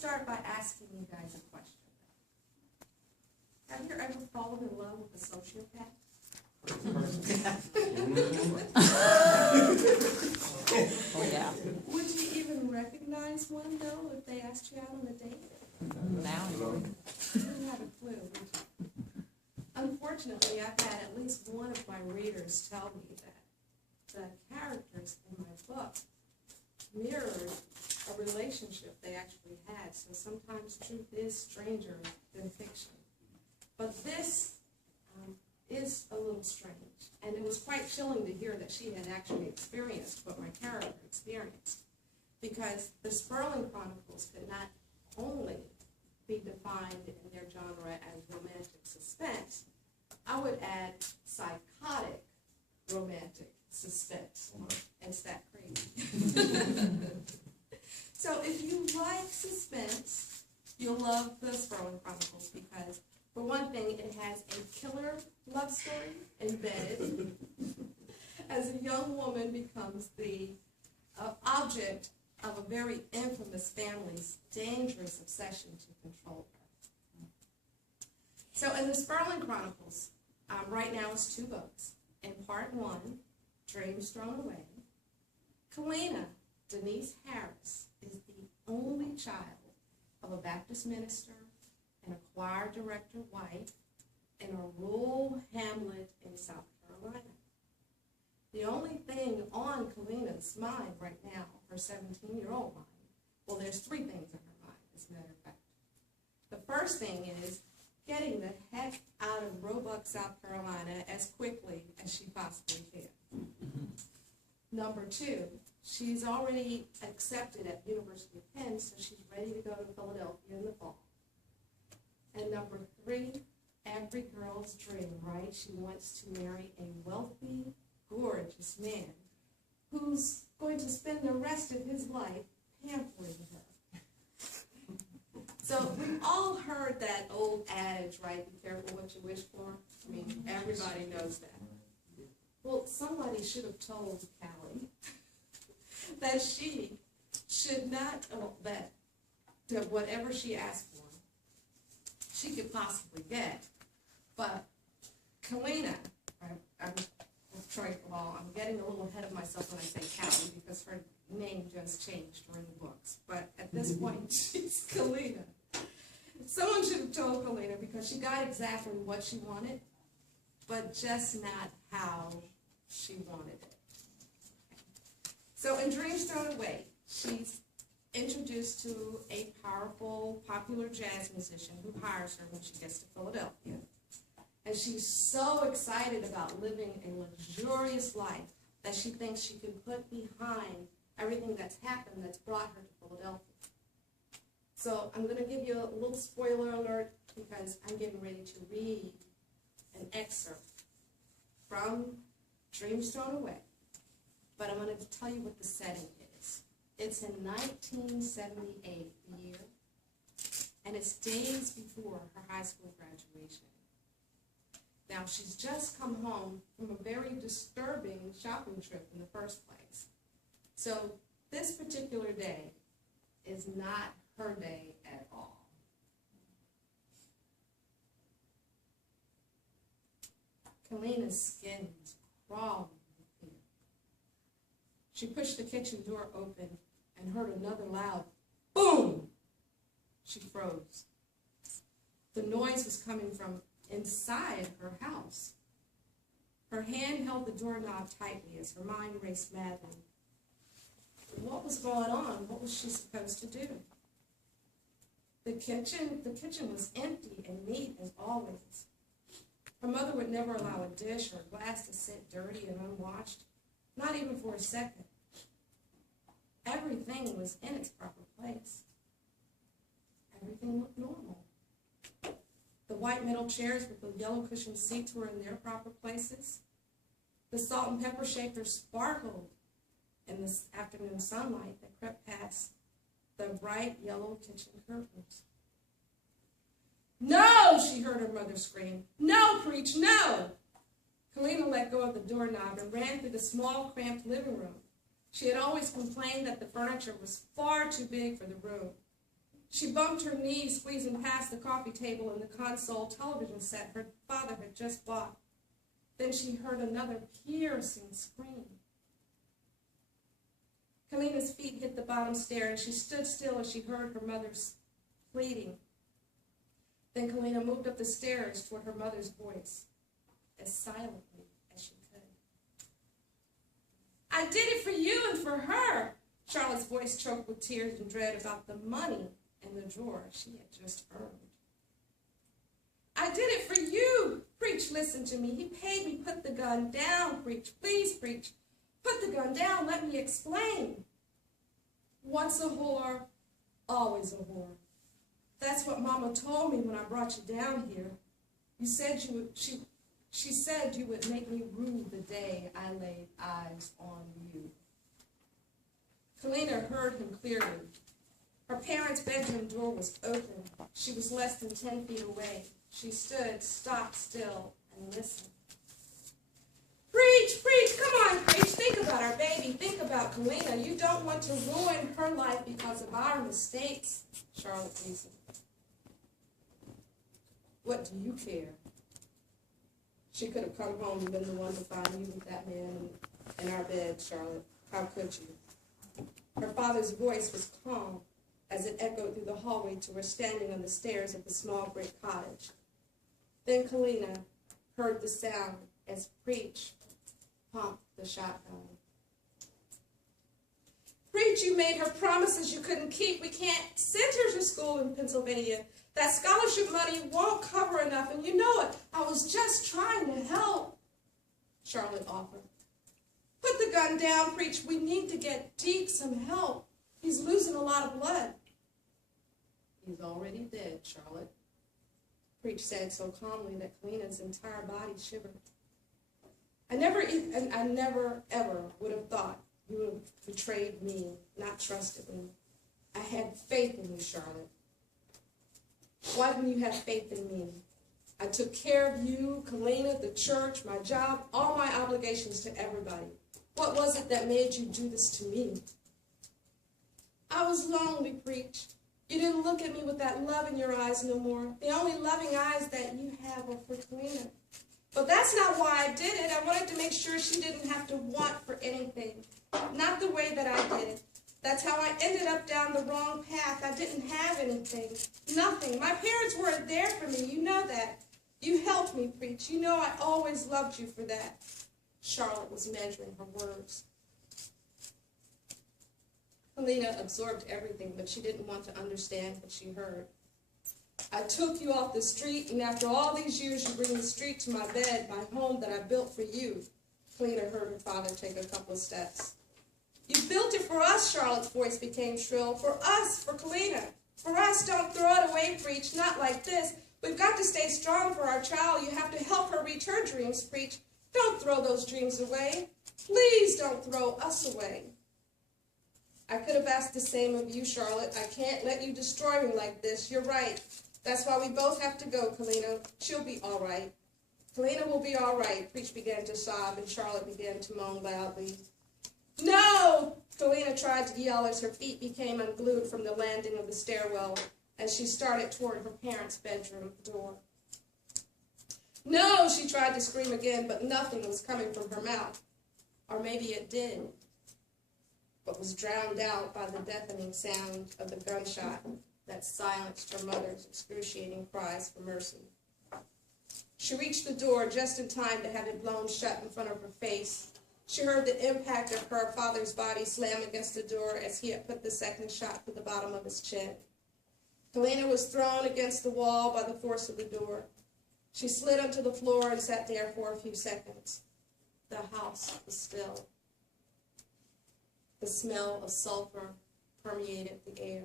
start by asking you guys a question. Have you ever fallen in love with a sociopath? Oh, yeah. Would you even recognize one, though, if they asked you out on a date? Now you would. You wouldn't have a clue, would you? Unfortunately, I've had at least one of my readers tell me that the characters in my book mirrored a relationship they actually had. So sometimes truth is stranger than fiction. But this is a little strange. And it was quite chilling to hear that she had actually experienced what my character experienced. Because the Sperling Chronicles could not only be defined in their genre as romantic suspense, I would add psychotic romantic suspense. It's that crazy. So if you like suspense, you'll love the Sperling Chronicles because, for one thing, it has a killer love story embedded as a young woman becomes the object of a very infamous family's dangerous obsession to control her. So in the Sperling Chronicles, right now it's 2 books. In part 1, Dreams Thrown Away, Kalina Denise Harris is the only child of a Baptist minister and a choir director wife in a rural hamlet in South Carolina. The only thing on Kalina's mind right now, her 17-year-old mind, well, there's 3 things in her mind, as a matter of fact. The first thing is getting the heck out of Roebuck, South Carolina as quickly as she possibly can. Number 2, she's already accepted at the University of Penn, so she's ready to go to Philadelphia in the fall. And number 3, every girl's dream, right? She wants to marry a wealthy, gorgeous man who's going to spend the rest of his life pampering her. So we've all heard that old adage, right? Be careful what you wish for. I mean, everybody knows that. Well, somebody should have told Callie that she should not, that whatever she asked for, she could possibly get. But Kalina, I'm getting a little ahead of myself when I say Callie because her name just changed during the books. But at this point, she's Kalina. Someone should have told Kalina because she got exactly what she wanted, but just not how she wanted it. So in Dreams Thrown Away, she's introduced to a powerful, popular jazz musician who hires her when she gets to Philadelphia. And she's so excited about living a luxurious life that she thinks she can put behind everything that's happened that's brought her to Philadelphia. So I'm going to give you a little spoiler alert because I'm getting ready to read an excerpt from Dreams Thrown Away. But I'm going to tell you what the setting is. It's in 1978, the year, and it's days before her high school graduation. Now, she's just come home from a very disturbing shopping trip in the first place. So this particular day is not her day at all. Kalina's skin was crawling with fear. She pushed the kitchen door open and heard another loud boom. She froze. The noise was coming from inside her house. Her hand held the doorknob tightly as her mind raced madly. What was going on? What was she supposed to do? The kitchen was empty and neat as always. Her mother would never allow a dish or a glass to sit dirty and unwashed, not even for a second. Everything was in its proper place. Everything looked normal. The white metal chairs with the yellow cushioned seats were in their proper places. The salt and pepper shaker sparkled in the afternoon sunlight that crept past the bright yellow kitchen curtains. "No!" she heard her mother scream. "No, preach, no!" Kalina let go of the doorknob and ran through the small, cramped living room. She had always complained that the furniture was far too big for the room. She bumped her knees, squeezing past the coffee table and the console television set her father had just bought. Then she heard another piercing scream. Kalina's feet hit the bottom stair, and she stood still as she heard her mother's pleading. Then Kalina moved up the stairs toward her mother's voice, as silently as she could. I did it for you and for her. Charlotte's voice choked with tears and dread about the money in the drawer she had just earned. I did it for you. Preach, listen to me. He paid me. Put the gun down, Preach. Please, Preach. Put the gun down. Let me explain. Once a whore, always a whore. That's what Mama told me when I brought you down here. You said you would, she said you would make me rue the day I laid eyes on you. Kalina heard him clearly. Her parents' bedroom door was open. She was less than 10 feet away. She stood stock still and listened. Preach, Preach, come on, Preach. Think about our baby. Think about Kalina. You don't want to ruin her life because of our mistakes, Charlotte reasoned. What do you care? She could have come home and been the one to find you with that man in our bed, Charlotte. How could you? Her father's voice was calm as it echoed through the hallway to her standing on the stairs of the small brick cottage. Then Kalina heard the sound as Preach pumped the shotgun. Preach, you made her promises you couldn't keep. We can't send her to school in Pennsylvania. That scholarship money won't cover enough, and you know it. I was just trying to help, Charlotte offered. Put the gun down, Preach. We need to get Deke some help. He's losing a lot of blood. He's already dead, Charlotte, Preach said so calmly that Kalina's entire body shivered. I never ever would have thought you would have betrayed me, not trusted me. I had faith in you, Charlotte. Why didn't you have faith in me? I took care of you, Kalina, the church, my job, all my obligations to everybody. What was it that made you do this to me? I was lonely, Preach. You didn't look at me with that love in your eyes no more. The only loving eyes that you have are for Kalina. But that's not why I did it. I wanted to make sure she didn't have to want for anything. Not the way that I did it. That's how I ended up down the wrong path. I didn't have anything. Nothing. My parents weren't there for me. You know that. You helped me, Preach. You know I always loved you for that. Charlotte was measuring her words. Kalina absorbed everything, but she didn't want to understand what she heard. I took you off the street, and after all these years, you bring the street to my bed, my home that I built for you. Kalina heard her father take a couple of steps. You built it for us, Charlotte's voice became shrill. For us, for Kalina. For us, don't throw it away, Preach, not like this. We've got to stay strong for our child. You have to help her reach her dreams, Preach. Don't throw those dreams away. Please don't throw us away. I could have asked the same of you, Charlotte. I can't let you destroy me like this. You're right. That's why we both have to go, Kalina. She'll be all right. Kalina will be all right. Preach began to sob, and Charlotte began to moan loudly. No! Kalina tried to yell as her feet became unglued from the landing of the stairwell as she started toward her parents' bedroom door. No, she tried to scream again, but nothing was coming from her mouth. Or maybe it did, but was drowned out by the deafening sound of the gunshot that silenced her mother's excruciating cries for mercy. She reached the door just in time to have it blown shut in front of her face. She heard the impact of her father's body slam against the door as he had put the second shot to the bottom of his chin. Kalina was thrown against the wall by the force of the door. She slid onto the floor and sat there for a few seconds. The house was still. The smell of sulfur permeated the air.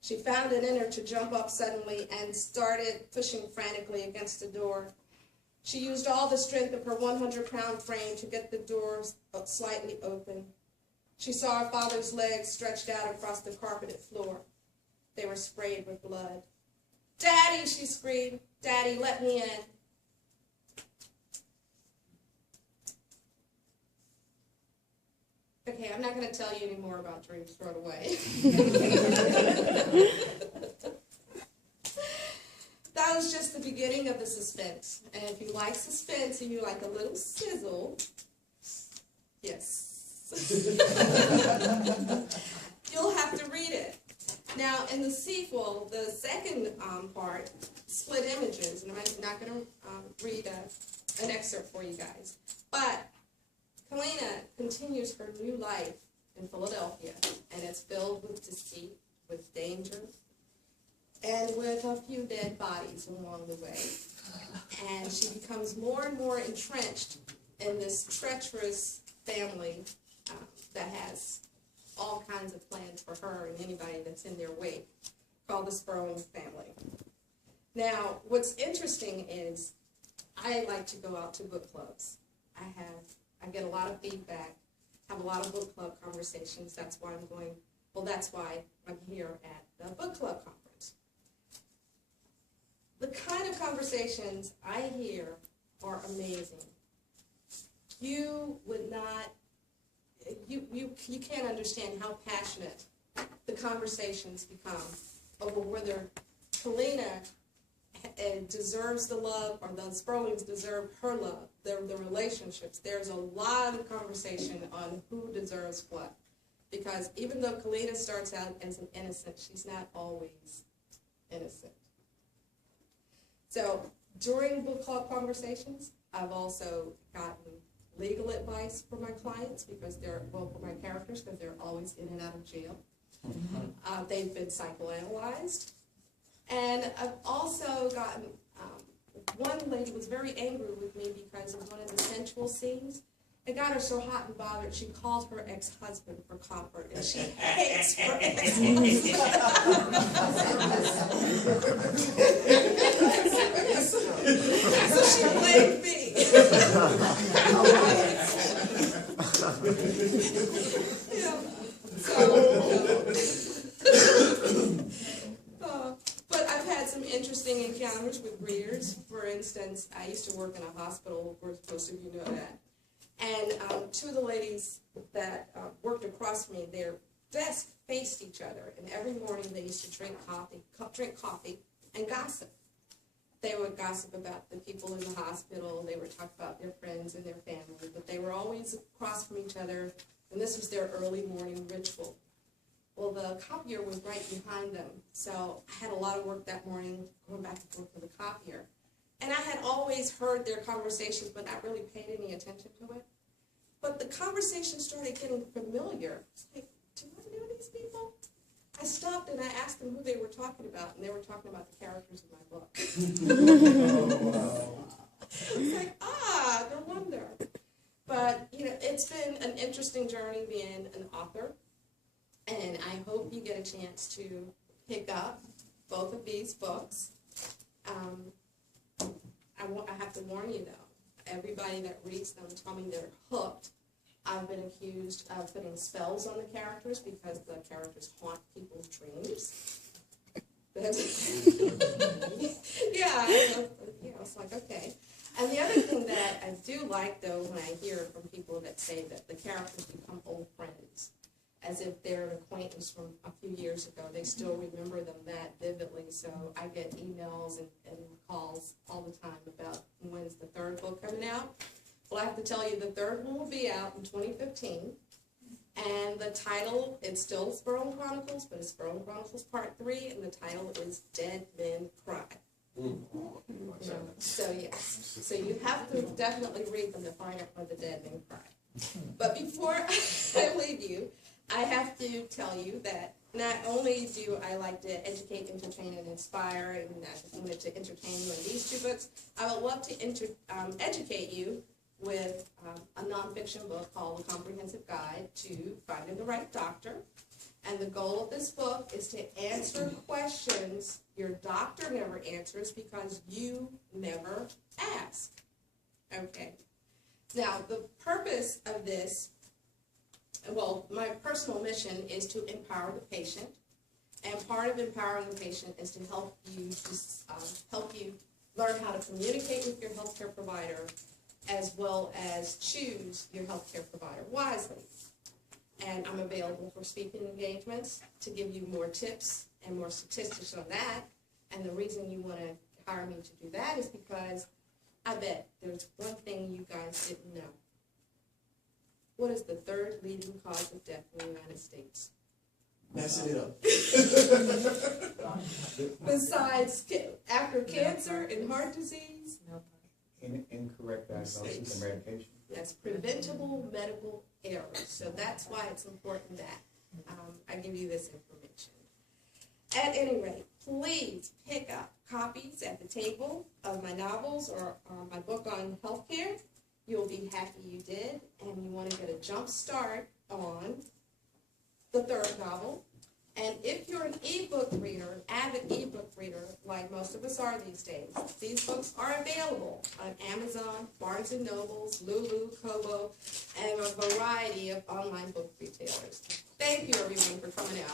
She found it in her to jump up suddenly and started pushing frantically against the door. She used all the strength of her 100-pound frame to get the door slightly open. She saw her father's legs stretched out across the carpeted floor. They were sprayed with blood. "Daddy," she screamed. "Daddy, let me in." Okay, I'm not going to tell you any more about Dreams Thrown Away. That was just the beginning of the suspense. And if you like suspense and you like a little sizzle, yes. You'll have to read it. Now, in the sequel, the second part, Split Images, and I'm not going to read an excerpt for you guys, but Kalina continues her new life in Philadelphia, and it's filled with deceit, with danger, and with a few dead bodies along the way. And she becomes more and more entrenched in this treacherous family that has all kinds of plans for her and anybody that's in their wake, called the Sperling family. Now, what's interesting is I like to go out to book clubs. I get a lot of feedback, have a lot of book club conversations. That's why I'm here at the book club conference. The kind of conversations I hear are amazing. You would not, you can't understand how passionate the conversations become over whether Kalina deserves the love or the Sperlings deserve her love, the relationships. There's a lot of conversation on who deserves what. Because even though Kalina starts out as an innocent, she's not always innocent. So during book club conversations, I've also gotten legal advice for my clients because for my characters, because they're always in and out of jail. They've been psychoanalyzed. And I've also gotten, one lady was very angry with me because of one of the sensual scenes. It got her so hot and bothered, she called her ex-husband for comfort, and she hates her ex-husband. So she blamed me. But I've had some interesting encounters with readers. For instance, I used to work in a hospital, of course, most of you know that. And two of the ladies that worked across from me, their desks faced each other, and every morning they used to drink coffee and gossip. They would gossip about the people in the hospital, they would talk about their friends and their family, but they were always across from each other, and this was their early morning ritual. Well, the copier was right behind them, so I had a lot of work that morning going back and forth to the copier. And I had always heard their conversations, but not really paid any attention to it. But the conversation started getting familiar. It's like, do I know these people? I stopped and I asked them who they were talking about, and they were talking about the characters in my book. Oh, wow. It's like, no wonder. But, it's been an interesting journey being an author, and I hope you get a chance to pick up both of these books. I have to warn you, though, everybody that reads them tell me they're hooked. I've been accused of putting spells on the characters because the characters haunt people's dreams. Yeah, it's like, okay. And the other thing that I do like, though, when I hear from people that say that the characters become old friends, as if they're an acquaintance from a few years ago. They still remember them that vividly. So I get emails and calls all the time about when's the third book coming out. Well, I have to tell you, the third one will be out in 2015. And the title, it's still Sperling Chronicles, but it's Sperling Chronicles Part 3, and the title is Dead Men Cry. So, yes. So you have to definitely read them to find out where the dead men cry. But before I leave you, I have to tell you that not only do I like to educate, entertain, and inspire, and I wanted to entertain you in these two books, I would love to educate you with a nonfiction book called A Comprehensive Guide to Finding the Right Doctor. And the goal of this book is to answer questions your doctor never answers because you never ask. Okay. Now, the purpose of this, well, my personal mission is to empower the patient, and part of empowering the patient is to help you learn how to communicate with your healthcare provider, as well as choose your healthcare provider wisely. And I'm available for speaking engagements to give you more tips and more statistics on that. And the reason you want to hire me to do that is because I bet there's one thing you guys didn't know. What is the third leading cause of death in the United States? Messing it up. Besides, after cancer and heart disease? Incorrect diagnosis and medication. Yes, preventable medical errors. So that's why it's important that I give you this information. At any rate, please pick up copies at the table of my novels or my book on healthcare. You'll be happy you did, and you want to get a jump start on the third novel. And if you're an ebook reader, an avid ebook reader, like most of us are these days, these books are available on Amazon, Barnes & Nobles, Lulu, Kobo, and a variety of online book retailers. Thank you, everyone, for coming out.